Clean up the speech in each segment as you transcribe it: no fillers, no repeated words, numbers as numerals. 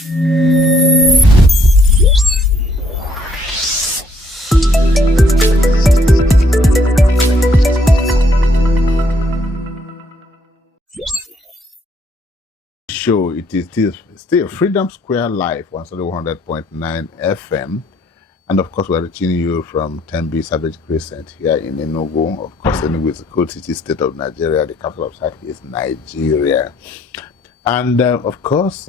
Show it is still Freedom Square Live on 100.9 FM. And of course, we're reaching you from Tembe Savage Crescent here in Enugu. Of course, Enugu is the cold city state of Nigeria. The capital of Southeast Nigeria. And of course,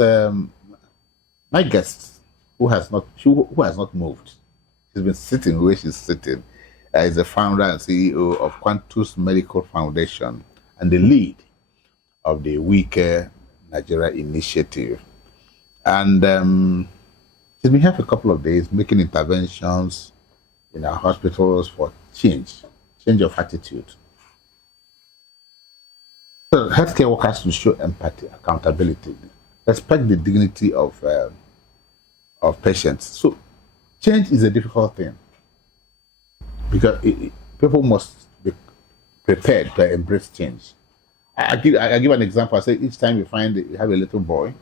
my guest, who has not moved, she's been sitting where she's sitting, is the founder and CEO of Quantus Medical Foundation and the lead of the Wecare Nigeria initiative. And she's been here for a couple of days making interventions in our hospitals for change of attitude. So healthcare workers should show empathy, accountability, respect the dignity of patients. So change is a difficult thing because people must be prepared to embrace change. I give an example. I say each time you have a little boy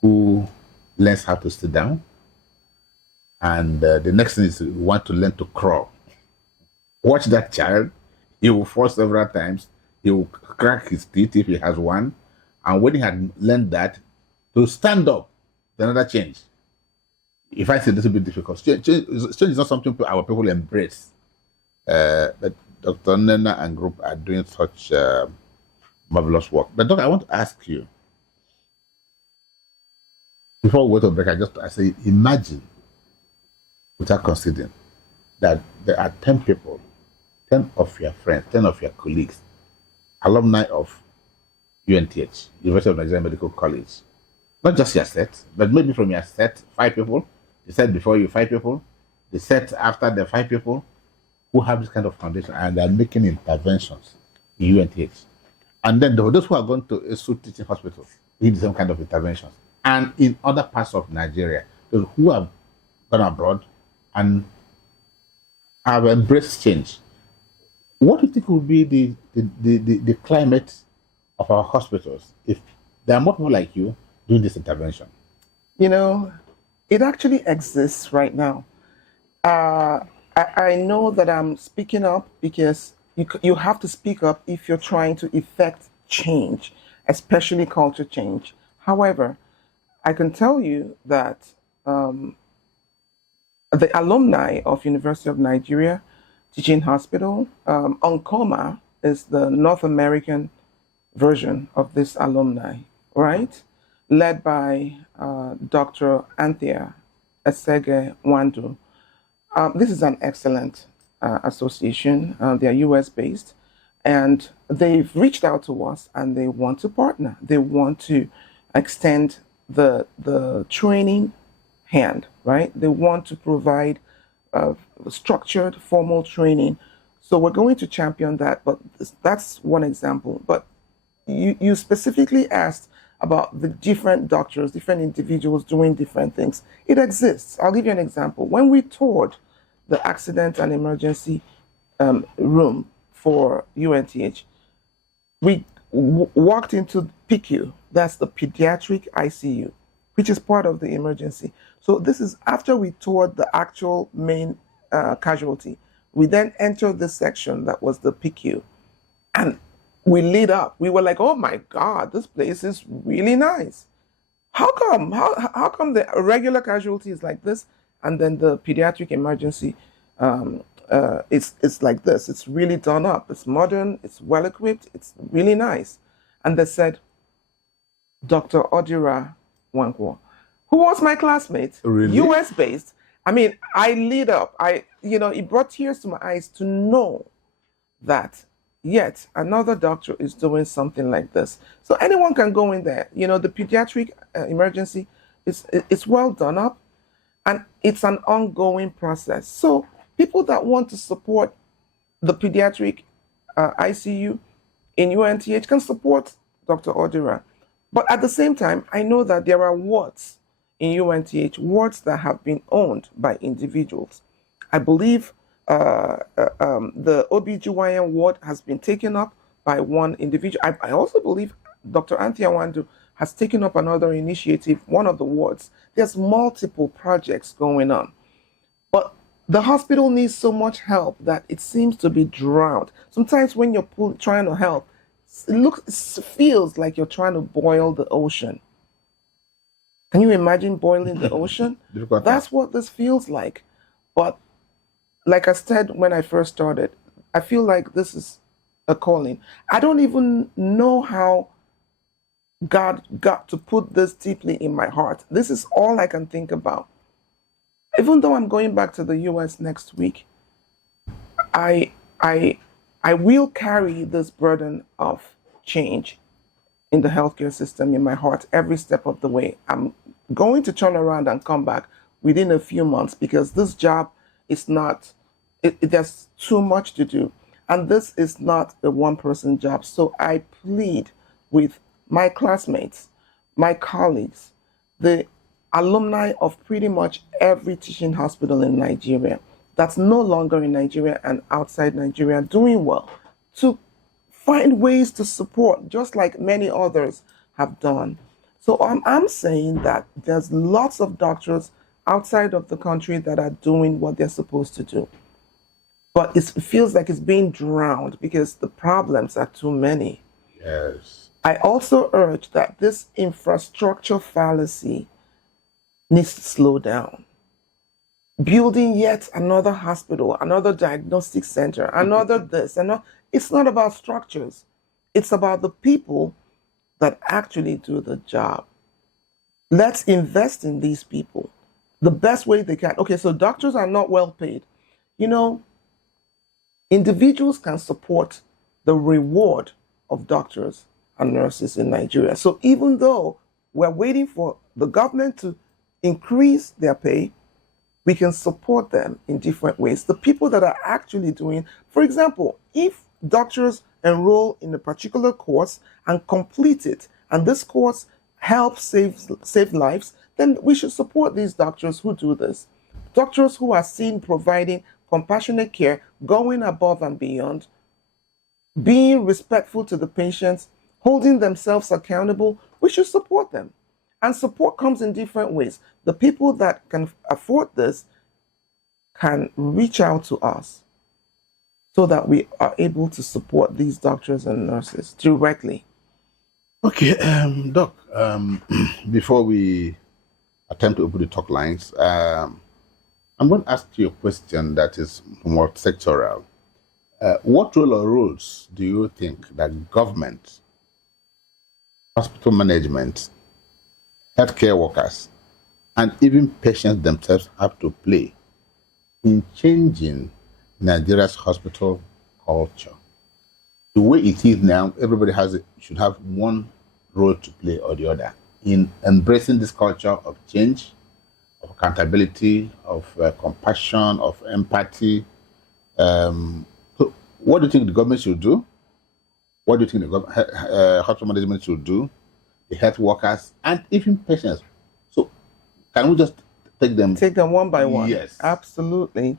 who learns how to sit down, and the next thing is you want to learn to crawl. Watch that child. He will fall several times. He will crack his teeth if he has one. And when he had learned that, to stand up, another change. He finds it a little bit difficult. Change is not something our people embrace. But Dr. Nena and group are doing such marvelous work. But Doctor, I want to ask you, before we go to break, I say, imagine, without considering, that there are 10 people, 10 of your friends, 10 of your colleagues, alumni of UNTH, University of Nigeria Medical College. Not just your set, but maybe from your set, 5 people, the set before you, 5 people, the set after the 5 people, who have this kind of foundation, and they're making interventions in UNTH. And then those who are going to ESU teaching hospitals need the same kind of interventions. And in other parts of Nigeria, those who have gone abroad and have embraced change. What do you think will be the climate of our hospitals if there are more people like you doing this intervention? You know, it actually exists right now. I know that I'm speaking up because you have to speak up if you're trying to effect change, especially culture change. However, I can tell you that the alumni of University of Nigeria Teaching Hospital, UNCOMA is the North American version of this alumni, right? Led by Dr. Anthea Esege Wandu. This is an excellent association. They are US based, and they've reached out to us and they want to partner. They want to extend the training hand, right? They want to provide structured, formal training. So we're going to champion that, but that's one example. But you specifically asked about the different doctors, different individuals doing different things. It exists. I'll give you an example. When we toured the accident and emergency room for UNTH, we walked into PICU, that's the pediatric ICU, which is part of the emergency. So this is after we toured the actual main casualty. We then entered this section that was the PICU, and we lit up. We were like, oh my God, this place is really nice. How come? How come the regular casualty is like this, and then the pediatric emergency it's like this? It's really done up. It's modern. It's well equipped. It's really nice. And they said, Dr. Odira Wankwo, who was my classmate, Really? US based. I mean, I lit up. It brought tears to my eyes to know that yet another doctor is doing something like this. So anyone can go in there. The pediatric emergency it's well done up, and it's an ongoing process. So people that want to support the pediatric ICU in UNTH can support Dr. Odira. But at the same time, I know that there are wards in UNTH, wards that have been owned by individuals. I believe the OBGYN ward has been taken up by one individual. I also believe Dr. Anthea Wandu has taken up another initiative, one of the wards. There's multiple projects going on. But the hospital needs so much help that it seems to be drowned. Sometimes when you're trying to help, it feels like you're trying to boil the ocean. Can you imagine boiling the ocean? That's what this feels like. But like I said when I first started, I feel like this is a calling. I don't even know how God got to put this deeply in my heart. This is all I can think about. Even though I'm going back to the US next week, I I will carry this burden of change in the healthcare system in my heart every step of the way. I'm going to turn around and come back within a few months because this job is not, there's too much to do. And this is not a one person job. So I plead with my classmates, my colleagues, the alumni of pretty much every teaching hospital in Nigeria that's no longer in Nigeria and outside Nigeria doing well to find ways to support, just like many others have done. So I'm saying that there's lots of doctors outside of the country that are doing what they're supposed to do. But it feels like it's being drowned because the problems are too many. Yes. I also urge that this infrastructure fallacy needs to slow down. Building yet another hospital, another diagnostic center, another this, and it's not about structures. It's about the people that actually do the job. Let's invest in these people the best way they can. Okay, so doctors are not well paid. You know, individuals can support the reward of doctors and nurses in Nigeria. So even though we're waiting for the government to increase their pay, we can support them in different ways. The people that are actually doing, for example, if doctors enroll in a particular course and complete it, and this course helps save lives, then we should support these doctors who do this. Doctors who are seen providing compassionate care, going above and beyond, being respectful to the patients, holding themselves accountable, we should support them. And support comes in different ways. The people that can afford this can reach out to us so that we are able to support these doctors and nurses directly. Okay, Doc, before we attempt to open the talk lines, I'm going to ask you a question that is more sectoral. What role or roles do you think that government, hospital management, healthcare workers, and even patients themselves have to play in changing Nigeria's hospital culture? The way it is now, everybody should have one role to play or the other in embracing this culture of change, of accountability, of compassion, of empathy. So what do you think the government should do? What do you think the hospital management should do? The health workers, and even patients. So can we just take them one by one? Yes. Absolutely.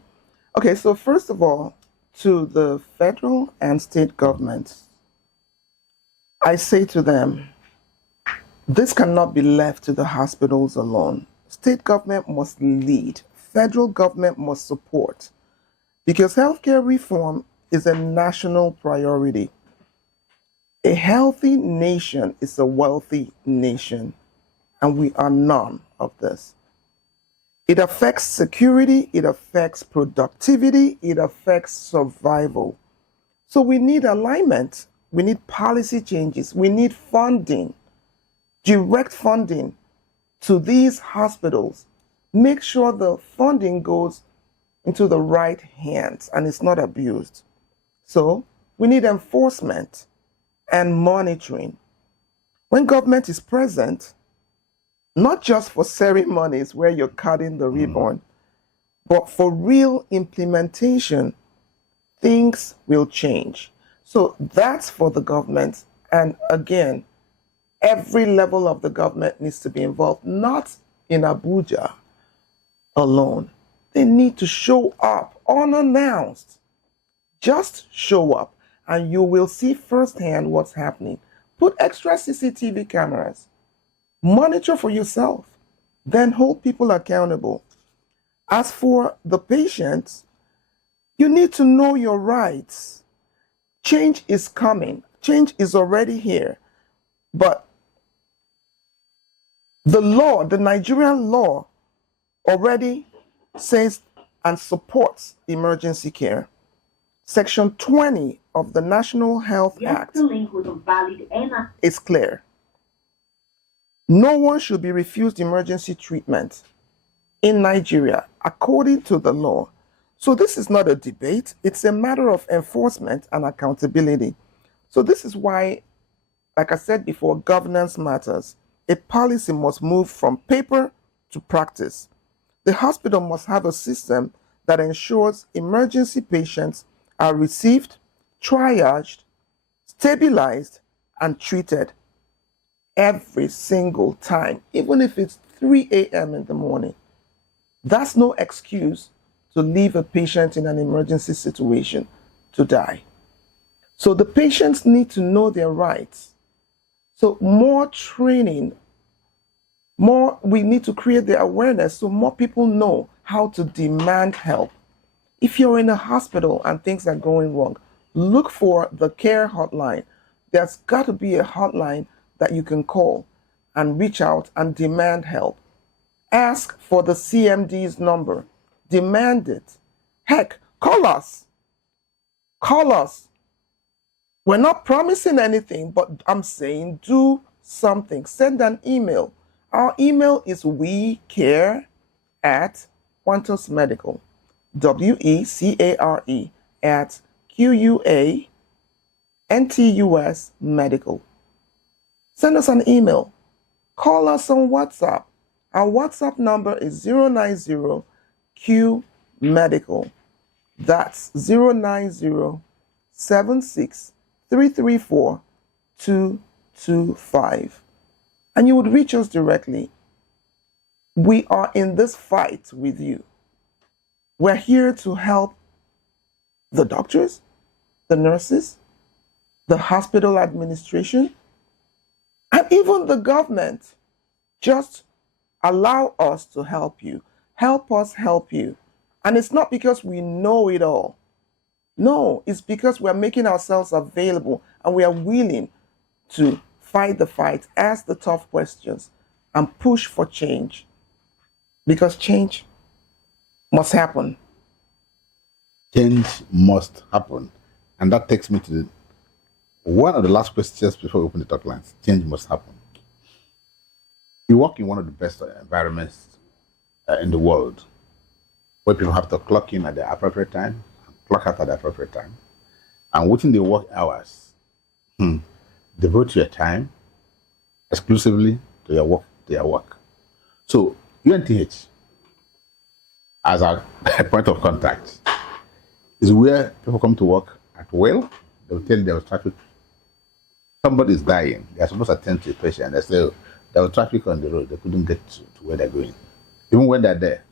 Okay, so first of all, to the federal and state governments, I say to them, this cannot be left to the hospitals alone. State government must lead. Federal government must support. Because healthcare reform is a national priority. A healthy nation is a wealthy nation, and we are none of this. It affects security, it affects productivity, it affects survival. So we need alignment, we need policy changes, we need funding, direct funding to these hospitals. Make sure the funding goes into the right hands and it's not abused. So we need enforcement and monitoring. When government is present, not just for ceremonies where you're cutting the ribbon, but for real implementation, things will change. So that's for the government. And again, every level of the government needs to be involved, not in Abuja alone. They need to show up unannounced. Just show up and you will see firsthand what's happening. Put extra CCTV cameras. Monitor for yourself, then hold people accountable. As for the patients, you need to know your rights. Change is coming. Change is already here. But the law, the Nigerian law, already says and supports emergency care. Section 20 of the National Health Act is clear. No one should be refused emergency treatment in Nigeria according to the law. So this is not a debate. It's a matter of enforcement and accountability. So this is why, like I said before, governance matters. A policy must move from paper to practice. The hospital must have a system that ensures emergency patients are received, triaged, stabilized, and treated every single time, even if it's 3 a.m. in the morning. That's no excuse to leave a patient in an emergency situation to die. So the patients need to know their rights. So more training, we need to create the awareness so more people know how to demand help. If you're in a hospital and things are going wrong, look for the care hotline. There's got to be a hotline that you can call and reach out and demand help. Ask for the CMD's number. Demand it. Heck, call us. Call us. We're not promising anything, but I'm saying do something. Send an email. Our email is wecare at Quantus Medical. WECARE at QUANTUS Medical. Send us an email. Call us on WhatsApp. Our WhatsApp number is 090Q-Medical. That's 090-76-334-225. And you would reach us directly. We are in this fight with you. We're here to help the doctors, the nurses, the hospital administration, and even the government. Just allow us to help you. Help us help you. And it's not because we know it all. No, it's because we're making ourselves available and we are willing to fight the fight, ask the tough questions, and push for change. Because change must happen. Change must happen. And that takes me to one of the last questions before we open the talk lines. Change must happen. You work in one of the best environments in the world, where people have to clock in at the appropriate time and clock out at the appropriate time. And within the work hours, devote your time exclusively to your work. So UNTH, as a point of contact, is where people come to work at will. They'll tell you there was traffic. Somebody is dying. They're supposed to attend to a patient. They say there was traffic on the road. They couldn't get to where they're going. Even when they're there,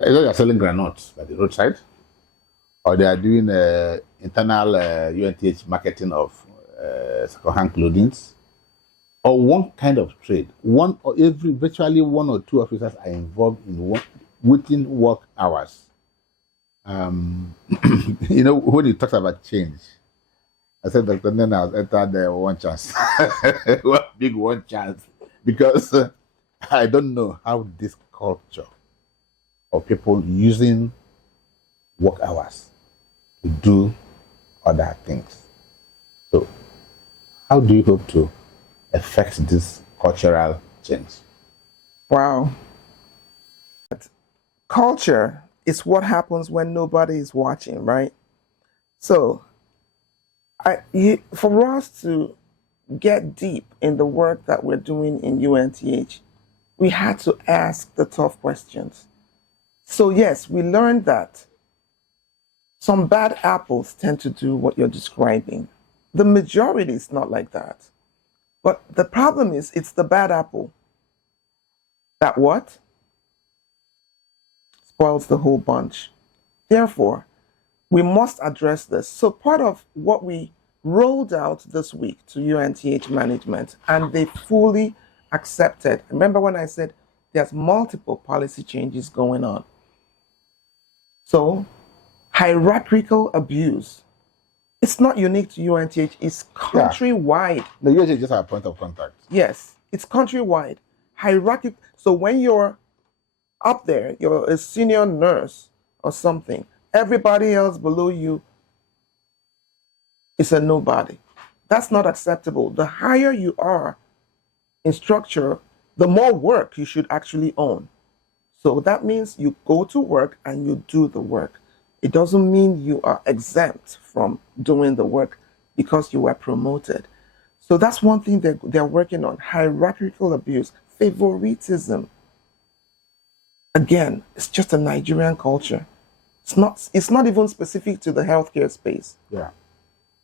either they're selling granules by the roadside, or they are doing internal UNTH marketing of second-hand clothing, or one kind of trade. Virtually one or two officers are involved in within work hours. When he talks about change, I said, Dr. Nena has entered one chance. one chance. Because I don't know how this culture of people using work hours to do other things. So, how do you hope to affect this cultural change? Wow. Culture is what happens when nobody is watching, right? So, for us to get deep in the work that we're doing in UNTH, we had to ask the tough questions. So yes, we learned that some bad apples tend to do what you're describing. The majority is not like that. But the problem is, it's the bad apple that what? Spoils the whole bunch. Therefore, we must address this. So part of what we rolled out this week to UNTH management, and they fully accepted. Remember when I said there's multiple policy changes going on. So hierarchical abuse, it's not unique to UNTH, it's countrywide. The UNTH just have a point of contact. Yes, it's countrywide. Hierarchical. So when you're up there, you're a senior nurse or something, everybody else below you is a nobody. That's not acceptable. The higher you are in structure, the more work you should actually own. So that means you go to work and you do the work. It doesn't mean you are exempt from doing the work because you were promoted. So that's one thing that they're working on: hierarchical abuse, favoritism. Again, it's just a Nigerian culture. It's not even specific to the healthcare space. Yeah.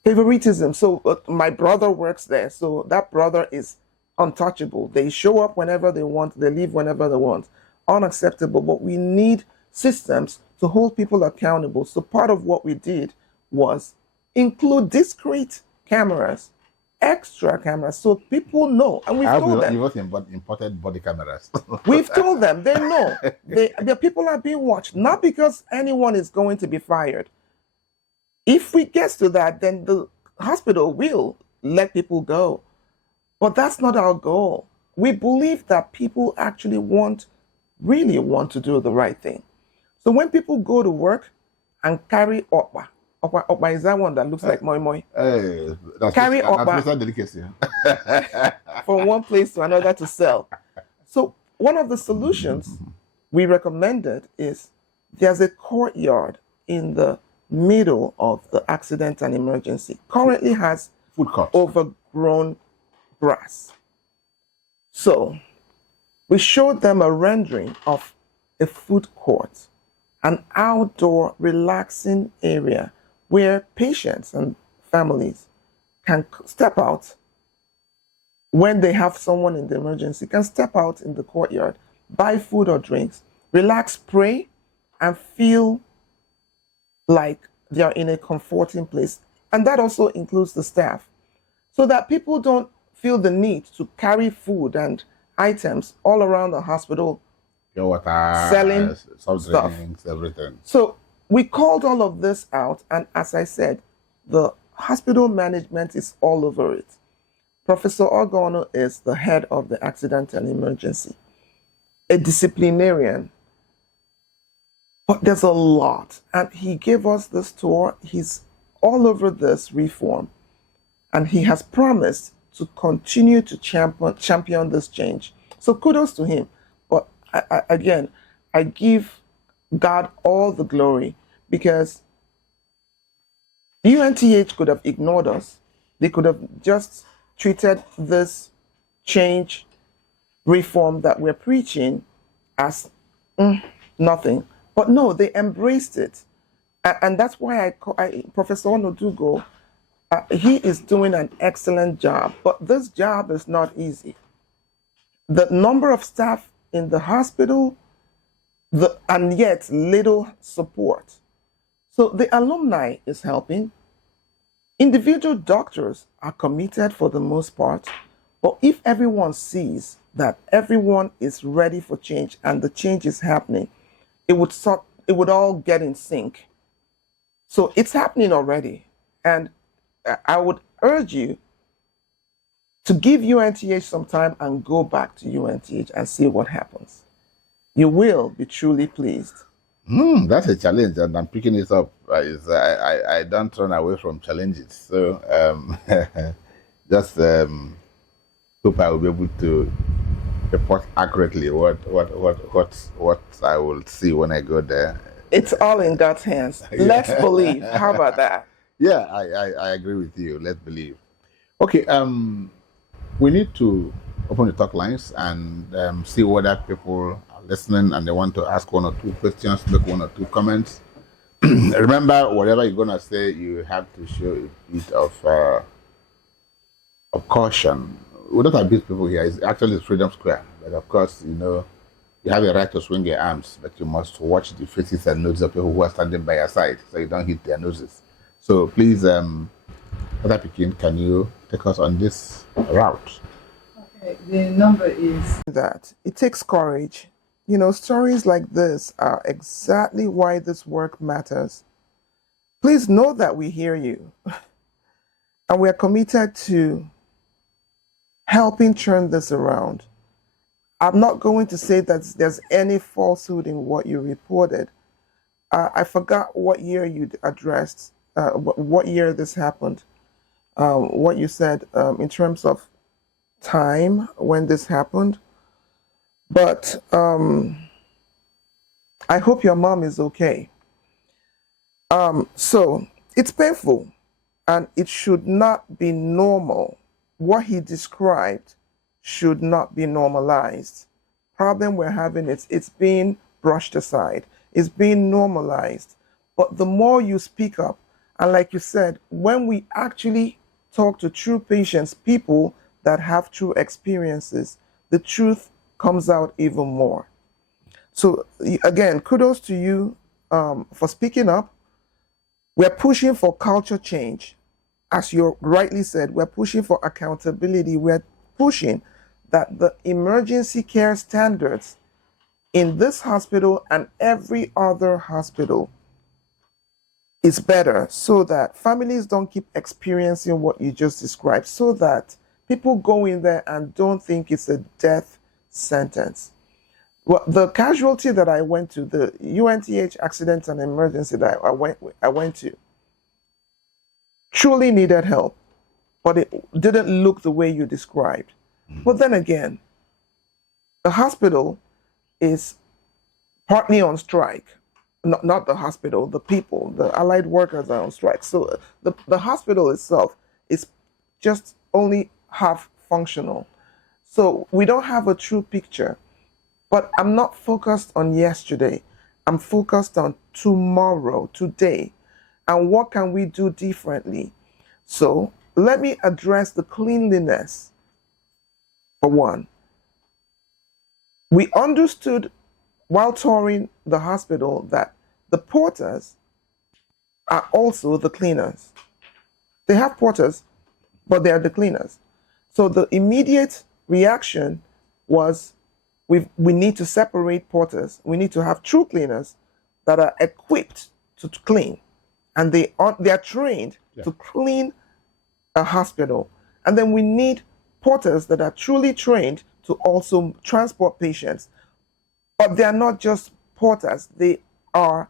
Favoritism. So my brother works there, so that brother is untouchable. They show up whenever they want, they leave whenever they want. Unacceptable. But we need systems to hold people accountable. So part of what we did was include discrete cameras, extra cameras, so people know. And we've told them. You imported body cameras. We've told them. They know. The people are being watched, not because anyone is going to be fired. If we get to that, then the hospital will let people go. But that's not our goal. We believe that people actually really want to do the right thing. So when people go to work and carry Okpa is that one that looks like moi moi. Hey, Carry that's delicacy. from one place to another to sell. So one of the solutions we recommended is there's a courtyard in the middle of the accident and emergency. Currently has Food court. overgrown grass. So we showed them a rendering of a food court, an outdoor relaxing area where patients and families can step out when they have someone in the emergency, can step out in the courtyard, buy food or drinks, relax, pray, and feel like they are in a comforting place. And that also includes the staff, so that people don't feel the need to carry food and items all around the hospital, pure water, selling soft stuff, drinks, everything. So we called all of this out, and as I said, the hospital management is all over it. Professor Ogono is the head of the accident and emergency, a disciplinarian. But there's a lot, and he gave us this tour. He's all over this reform, and he has promised to continue to champion this change. So kudos to him. But again, I give God all the glory, because UNTH could have ignored us. They could have just treated this change reform that we're preaching as nothing. But no, they embraced it. And that's why Professor Onodugo, he is doing an excellent job. But this job is not easy. The number of staff in the hospital, and yet little support. So the alumni is helping. Individual doctors are committed for the most part. But if everyone sees that everyone is ready for change and the change is happening, it would all get in sync. So it's happening already. And I would urge you to give UNTH some time and go back to UNTH and see what happens. You will be truly pleased. That's a challenge, and I'm picking it up. I don't run away from challenges. So just hope I will be able to report accurately what I will see when I go there. It's all in God's hands. Let's believe. How about that? Yeah, I agree with you. Let's believe. Okay, we need to open the talk lines and see whether people are listening and they want to ask one or two questions, make one or two comments. Remember, whatever you're gonna say, you have to show a bit of caution. We don't abuse people here. It's actually Freedom Square, but of course, you have a right to swing your arms, but you must watch the faces and noses of people who are standing by your side, so you don't hit their noses. So please, Dr. Pikin, can you take us on this route? Okay. The number is That it takes courage. You know, stories like this are exactly why this work matters. Please know that we hear you and we are committed to helping turn this around. I'm not going to say that there's any falsehood in what you reported. I forgot what year you addressed, what year this happened, what you said in terms of time when this happened. But I hope your mom is okay. So it's painful and it should not be normal. What he described should not be normalized. Problem we're having is it's being brushed aside. It's being normalized. But the more you speak up, and like you said, when we actually talk to true patients, people that have true experiences, the truth comes out even more. So again, kudos to you for speaking up. We're pushing for culture change. As you rightly said, we're pushing for accountability. We're pushing that the emergency care standards in this hospital and every other hospital is better so that families don't keep experiencing what you just described, so that people go in there and don't think it's a death sentence. Well, the casualty that I went to, the UNTH accident and emergency that I went to, truly needed help, but it didn't look the way you described. But then again, the hospital is partly on strike. Not the hospital, the people, the allied workers are on strike. So the hospital itself is just only half functional. So we don't have a true picture. But I'm not focused on yesterday. I'm focused on tomorrow, today, and what can we do differently. So let me address the cleanliness for one. We understood while touring the hospital that the porters are also the cleaners. They have porters, but they are the cleaners. So the immediate reaction was we need to separate porters. We need to have true cleaners that are equipped to clean, and they are trained to clean a hospital. And then we need porters that are truly trained to also transport patients. But they are not just porters. We're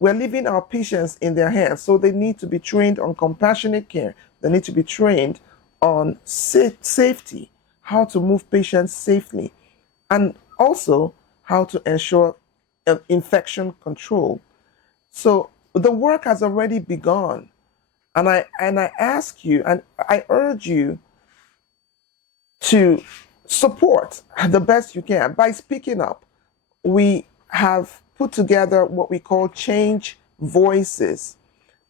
leaving our patients in their hands. So they need to be trained on compassionate care. They need to be trained on safety, how to move patients safely, and also how to ensure infection control. So the work has already begun. And I ask you, and I urge you to support the best you can by speaking up. We have put together what we call Change Voices,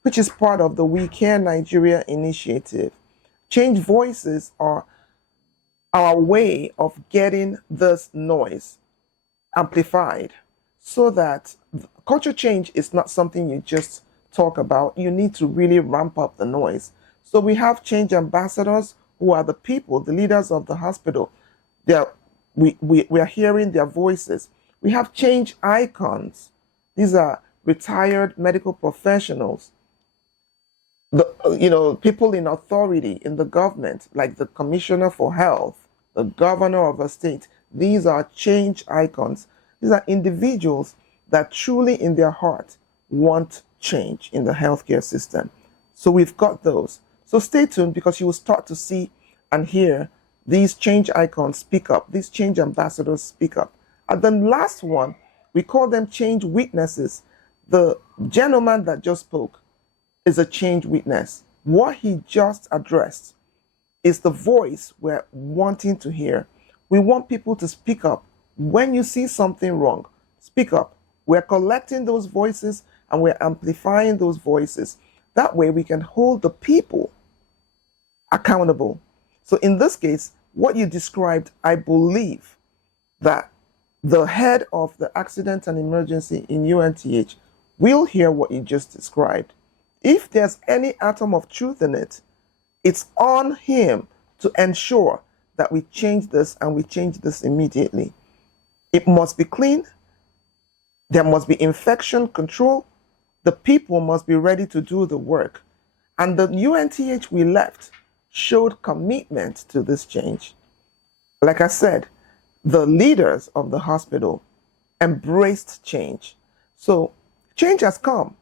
which is part of the Wecare Nigeria initiative. Change Voices are our way of getting this noise amplified so that culture change is not something you just talk about. You need to really ramp up the noise. So we have change ambassadors who are the people, the leaders of the hospital. We are hearing their voices. We have change icons. These are retired medical professionals, people in authority in the government, like the commissioner for health, the governor of a state. These are change icons. These are individuals that truly in their heart want change in the healthcare system. So we've got those. So stay tuned, because you will start to see and hear these change icons speak up, these change ambassadors speak up. And then last one, we call them change witnesses. The gentleman that just spoke is a change witness. What he just addressed is the voice we're wanting to hear. We want people to speak up. When you see something wrong, speak up. We're collecting those voices and we're amplifying those voices. That way we can hold the people accountable. So in this case, what you described, I believe that the head of the accident and emergency in UNTH will hear what you just described. If there's any atom of truth in it, it's on him to ensure that we change this, and we change this immediately. It must be clean. There must be infection control. The people must be ready to do the work. And the UNTH we left showed commitment to this change. Like I said, the leaders of the hospital embraced change. So change has come,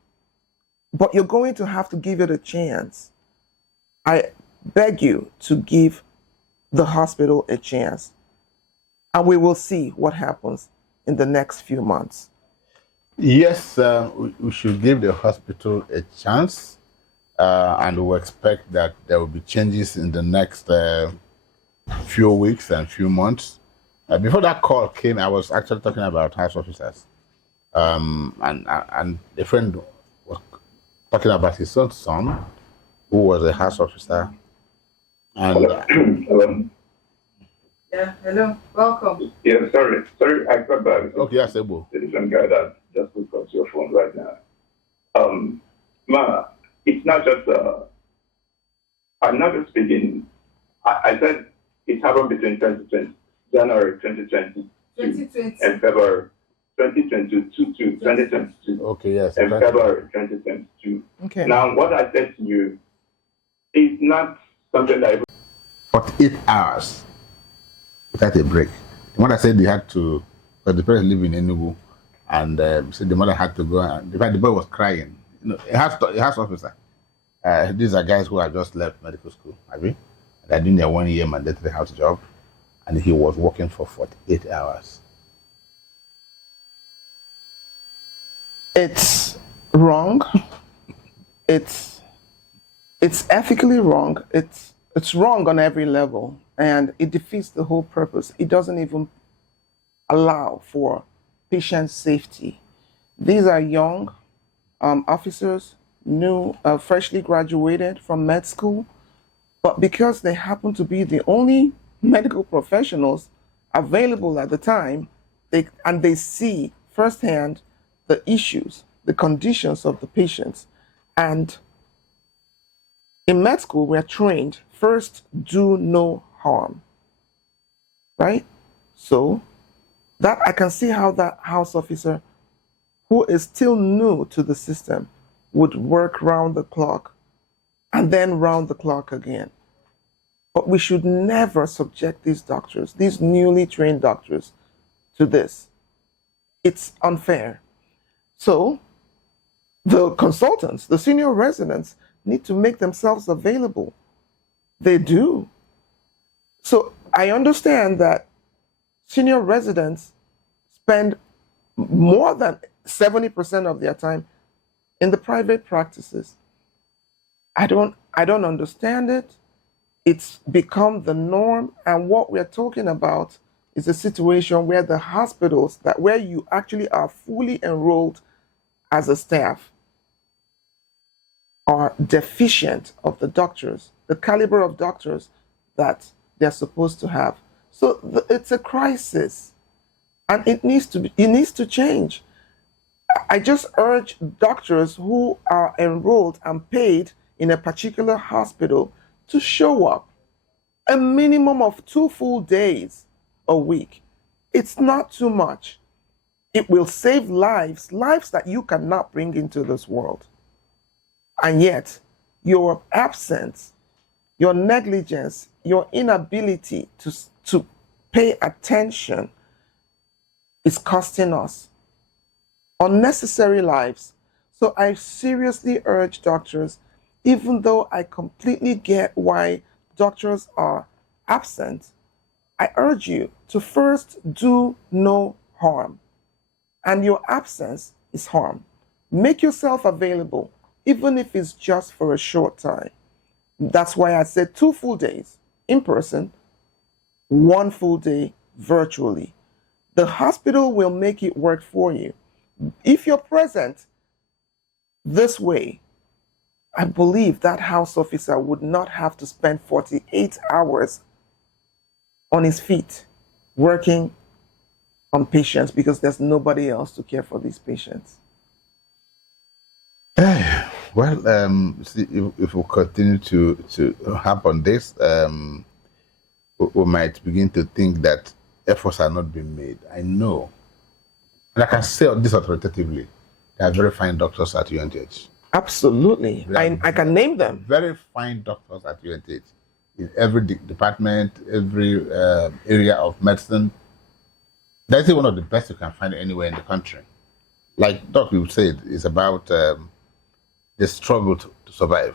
but you're going to have to give it a chance. I beg you to give the hospital a chance, and we will see what happens in the next few months. Yes, we should give the hospital a chance, and we expect that there will be changes in the next few weeks and few months. Before that call came, I was actually talking about house officers, and a friend was talking about his own son, who was a house officer, and Hello. Yeah, hello, welcome. Yeah, sorry, I got that. okay, yes, Ebo. The different guy that just hooked up to your phone right now. Ma, it's not just. I'm not just speaking. I said it happened between 2020, January 2020, and February 2022. Okay, yes. And February 2022. Okay. Now, what I said to you is not something that. 48 hours without a break. The mother said they had to, because the parents live in Enugu, and said the mother had to go. And in fact, the boy was crying. You know, a house officer. These are guys who had just left medical school, have you? They're doing their 1 year mandatory house job, and he was working for 48 hours. It's wrong. It's ethically wrong. It's wrong on every level, and it defeats the whole purpose. It doesn't even allow for patient safety. These are young officers, new, freshly graduated from med school, but because they happen to be the only medical professionals available at the time, they see firsthand the issues, the conditions of the patients. And in med school, we're trained first, do no harm, right? So that I can see how that house officer, who is still new to the system, would work round the clock and then round the clock again. But we should never subject these doctors, these newly trained doctors, to this. It's unfair. So the consultants, the senior residents, need to make themselves available. They do. So I understand that senior residents spend more than 70% of their time in the private practices. I don't understand it. It's become the norm, and what we're talking about is a situation where the hospitals, where you actually are fully enrolled as a staff, are deficient of the doctors, the caliber of doctors that they're supposed to have. So it's a crisis, and it needs to change. I just urge doctors who are enrolled and paid in a particular hospital to show up a minimum of 2 full days a week. It's not too much. It will save lives that you cannot bring into this world. And yet, your absence, your negligence, your inability to pay attention is costing us unnecessary lives. So I seriously urge doctors, even though I completely get why doctors are absent, I urge you to first do no harm. And your absence is harm. Make yourself available, even if it's just for a short time. That's why I said 2 full days in person, 1 full day virtually. The hospital will make it work for you. If you're present this way, I believe that house officer would not have to spend 48 hours on his feet working on patients because there's nobody else to care for these patients. Well, see, if we continue to harp on this, we might begin to think that efforts are not being made. I know, and I can say this authoritatively, there are very fine doctors at UNTH. Absolutely. I can name them. Very fine doctors at UNTH in every department, every area of medicine. That's one of the best you can find anywhere in the country. Like Doc you said, it's about the struggle to survive,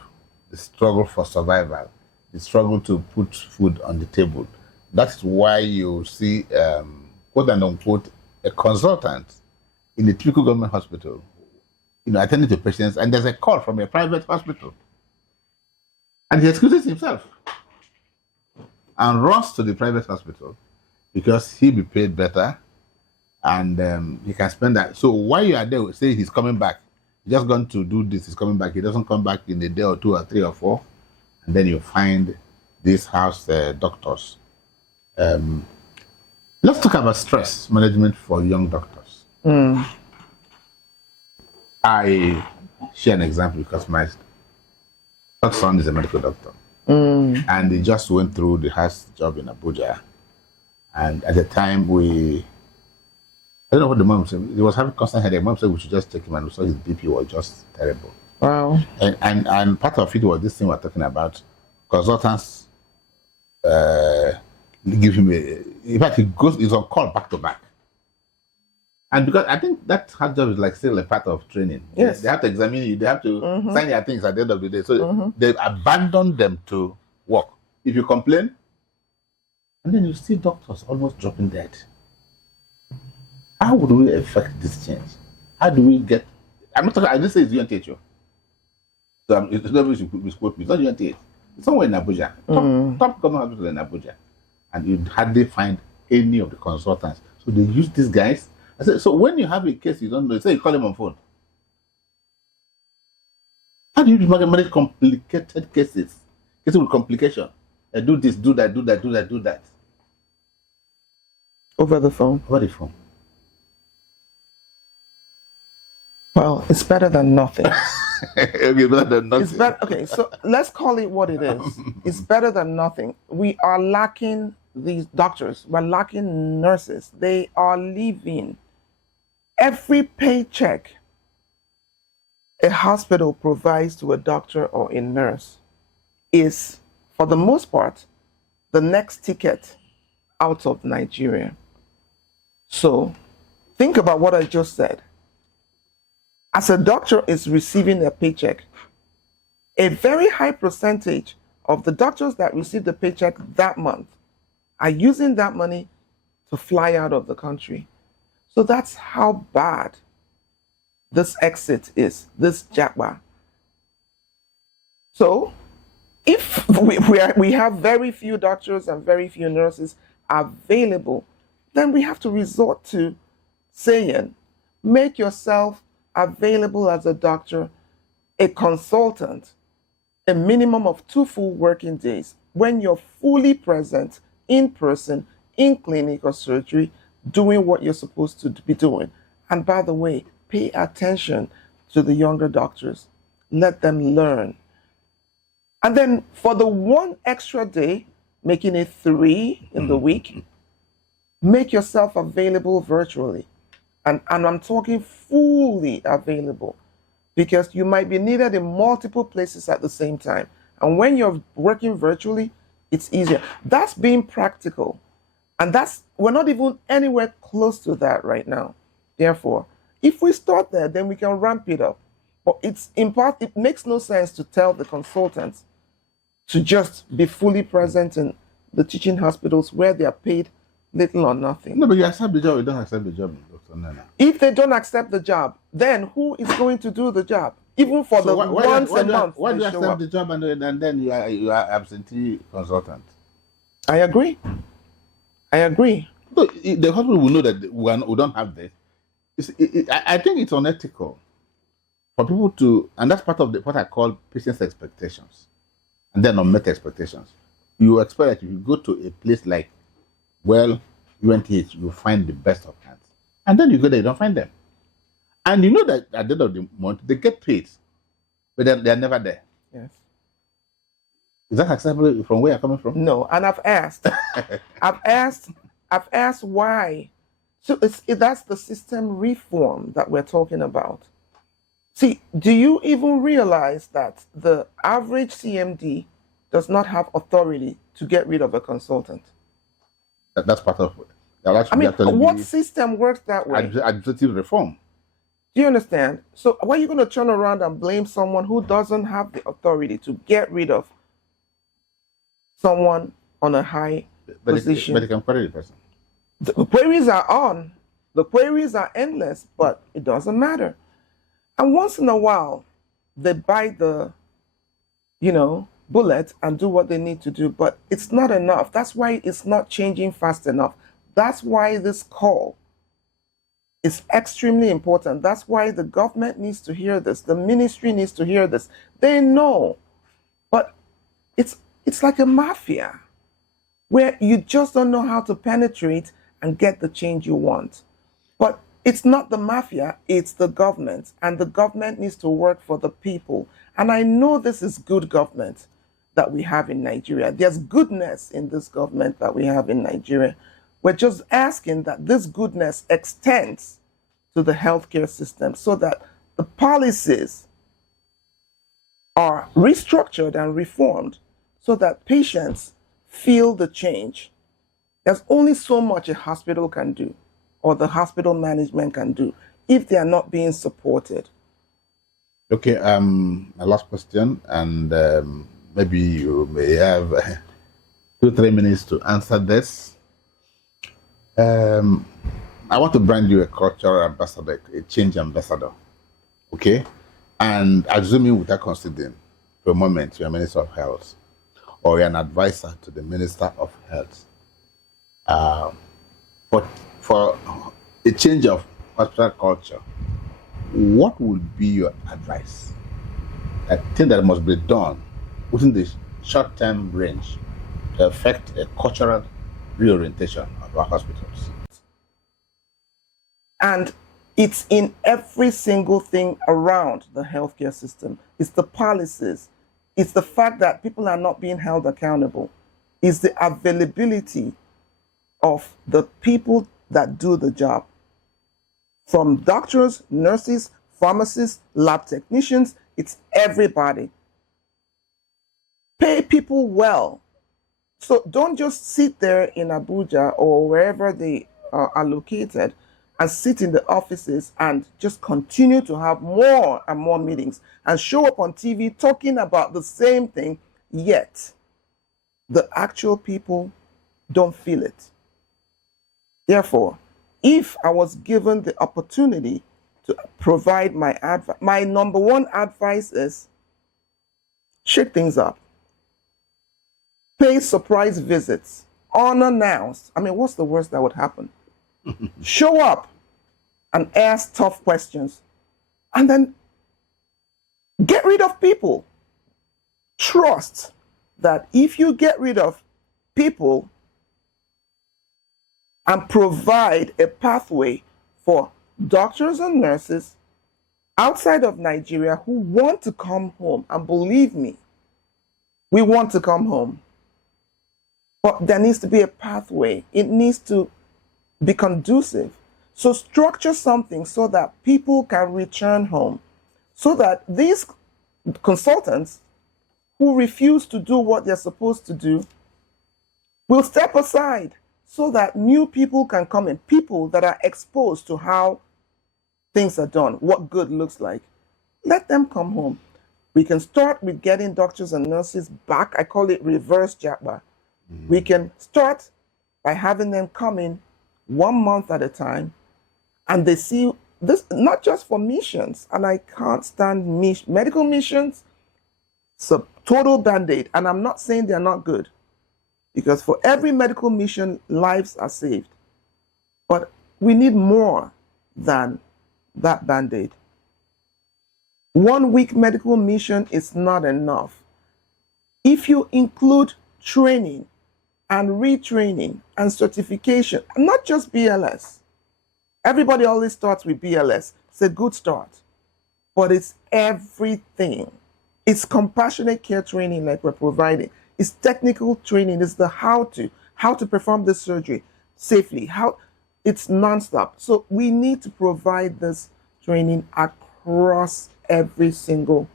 the struggle for survival, the struggle to put food on the table. That's why you see, quote and unquote, a consultant in a typical government hospital, attending to patients, and there's a call from a private hospital. And he excuses himself and runs to the private hospital because he'll be paid better and he can spend that. So while you are there, say he's coming back, he's just going to do this, he's coming back, he doesn't come back in a day or 2 or 3 or 4, and then you find these house doctors. Let's talk about stress management for young doctors. I share an example because my son is a medical doctor. And he just went through the house job in Abuja. And at the time, I don't know what the mom said. He was having constant headache. Mom said we should just take him, and we saw his BP was just terrible. Wow. And part of it was this thing we're talking about. Consultants give him in fact, he's on call back to back. And because I think that hard job is like still a part of training. Yes. They have to examine you, they have to sign your things at the end of the day. So they abandon them to work. If you complain, and then you see doctors almost dropping dead. How would we affect this change? How do we get? I'm not talking. I didn't say it's UNTH. So it's never misquote me. It's not UNTH. It's somewhere in Abuja. Top government hospital in Abuja, and you'd hardly find any of the consultants. So they use these guys. I said, so when you have a case you don't know, say you call him on phone. How do you manage complicated cases? Cases with complication. Do this, do that, do that, do that, do that. Over the phone. Over the phone. Well, it's better than nothing. Okay, better than nothing. It's better. Okay, so let's call it what it is. It's better than nothing. We are lacking these doctors. We're lacking nurses. They are leaving. Every paycheck a hospital provides to a doctor or a nurse is, for the most part, the next ticket out of Nigeria. So think about what I just said. As a doctor is receiving a paycheck, a very high percentage of the doctors that receive the paycheck that month are using that money to fly out of the country. So that's how bad this exit is, this japa. So if we have very few doctors and very few nurses available, then we have to resort to saying, make yourself available as a doctor, a consultant, a minimum of 2 full working days when you're fully present in person, in clinic or surgery, doing what you're supposed to be doing. And by the way, pay attention to the younger doctors. Let them learn. And then for the 1 extra day, making it 3 in the week, make yourself available virtually. And I'm talking fully available, because you might be needed in multiple places at the same time. And when you're working virtually, it's easier. That's being practical. And we're not even anywhere close to that right now. Therefore, if we start there, then we can ramp it up. But it makes no sense to tell the consultants to just be fully present in the teaching hospitals where they are paid little or nothing. No, but you accept the job, you don't accept the job. If they don't accept the job, then who is going to do the job? Even for so once a month. Why do you accept the job and then you are absentee consultant? I agree. So the hospital will know that we don't have this. I think it's unethical for people to, and that's part of what I call patients' expectations, and then unmet expectations. You expect that if you go to a place like, UNTH, you find the best of hands. And then you go there, you don't find them. And you know that at the end of the month, they get paid, but they're never there. Yes. Is that acceptable from where you're coming from? No, and I've asked, I've asked why. So that's the system reform that we're talking about. See, do you even realize that the average CMD does not have authority to get rid of a consultant? That's part of it. I mean, what system works that way? Administrative reform. Do you understand? So why are you going to turn around and blame someone who doesn't have the authority to get rid of someone on a high position? But they can query the person. The queries are on. The queries are endless, but it doesn't matter. And once in a while, they bite the, bullet and do what they need to do, but it's not enough. That's why it's not changing fast enough. That's why this call is extremely important. That's why the government needs to hear this. The ministry needs to hear this. They know, but it's like a mafia where you just don't know how to penetrate and get the change you want. But it's not the mafia, it's the government, and the government needs to work for the people. And I know this is good government that we have in Nigeria. There's goodness in this government that we have in Nigeria. We're just asking that this goodness extends to the healthcare system so that the policies are restructured and reformed so that patients feel the change. There's only so much a hospital can do, or the hospital management can do, if they are not being supported. Okay, my last question, and maybe you may have 2-3 minutes to answer this. I want to brand you a cultural ambassador, a change ambassador, okay? And assuming without considering for a moment you're a Minister of Health or you're an advisor to the Minister of Health, for a change of hospital culture, what would be your advice? I think that must be done within the short-term range to affect a cultural reorientation of our hospitals. And it's in every single thing around the healthcare system. It's the policies. It's the fact that people are not being held accountable. It's the availability of the people that do the job. From doctors, nurses, pharmacists, lab technicians, it's everybody. Pay people well. So don't just sit there in Abuja or wherever they are located and sit in the offices and just continue to have more and more meetings and show up on TV talking about the same thing, yet the actual people don't feel it. Therefore, if I was given the opportunity to provide my advice, my number one advice is shake things up. Pay surprise visits, unannounced. I mean, what's the worst that would happen? Show up and ask tough questions, and then get rid of people. Trust that if you get rid of people and provide a pathway for doctors and nurses outside of Nigeria who want to come home, and believe me, we want to come home, but there needs to be a pathway. It needs to be conducive. So structure something so that people can return home, so that these consultants who refuse to do what they're supposed to do will step aside so that new people can come in, people that are exposed to how things are done, what good looks like. Let them come home. We can start with getting doctors and nurses back. I call it reverse Japa. We can start by having them come in 1 month at a time, and they see this, not just for missions, and I can't stand medical missions. It's a total band-aid, and I'm not saying they're not good, because for every medical mission, lives are saved. But we need more than that band-aid. 1 week medical mission is not enough. If you include training and retraining and certification, not just BLS. Everybody always starts with BLS. It's a good start, but it's everything. It's compassionate care training like we're providing. It's technical training. It's the how to perform this surgery safely. How it's nonstop. So we need to provide this training across every single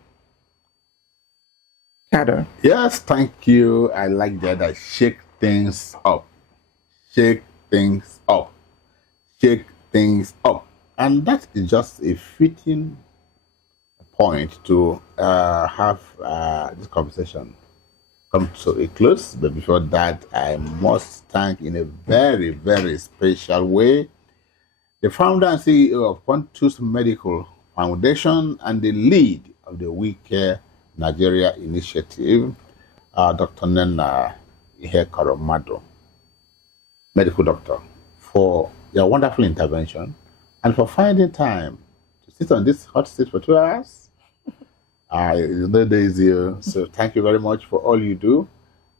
cadre. Yes, thank you. I like that. I shake things up. Shake things up. Shake things up. And that is just a fitting point to have this conversation come to a close. But before that, I must thank in a very, very special way the founder and CEO of Quantus Medical Foundation and the lead of the Wecare Nigeria initiative, Dr. Nena Ihe, medical doctor, for your wonderful intervention and for finding time to sit on this hot seat for 2 hours. It's not easy. So thank you very much for all you do.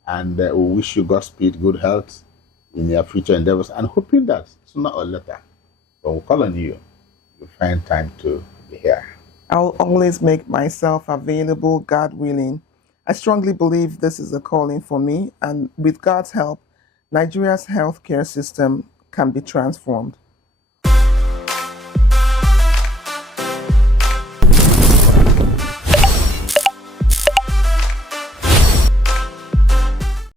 And we wish you Godspeed, good health in your future endeavors, and hoping that sooner or later, when we call on you, you find time to be here. I'll always make myself available, God willing. I strongly believe this is a calling for me, and with God's help, Nigeria's healthcare system can be transformed.